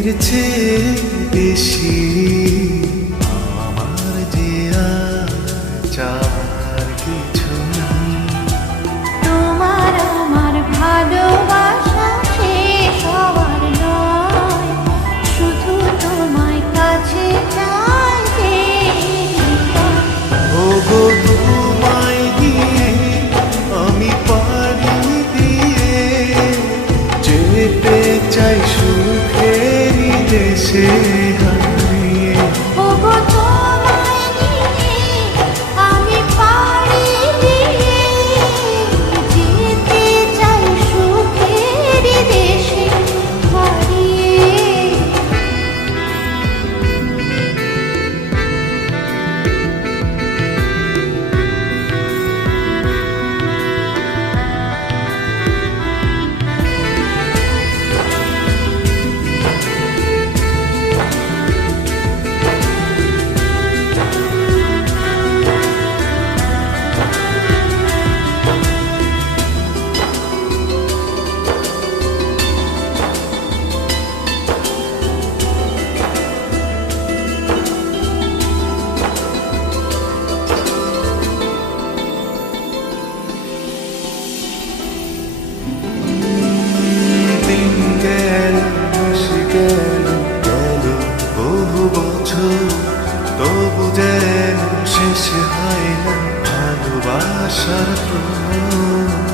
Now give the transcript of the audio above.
এর চেয়ে বেশি আমার যে আর চাওয়ার কিছু নেই। তোমার আমার ভালোবাসা শেষ হওয়ার নয়, শুধু তোমায় কাছে চাই যে হৃদয়। ওগো তোমায় দিয়ে আমি পাড়ি দিয়ে যেতে চাই সুখেরই দেশে হারিয়ে। ওগো তোমায় নিয়ে আমি পাড়ি দিয়ে যেতে চাই সুখের দেশে হারিয়ে। দিন গেল মাসে গেল গেল বহু বছর, তবু যেন শেষ হয় না ভালোবাসার প্রহর।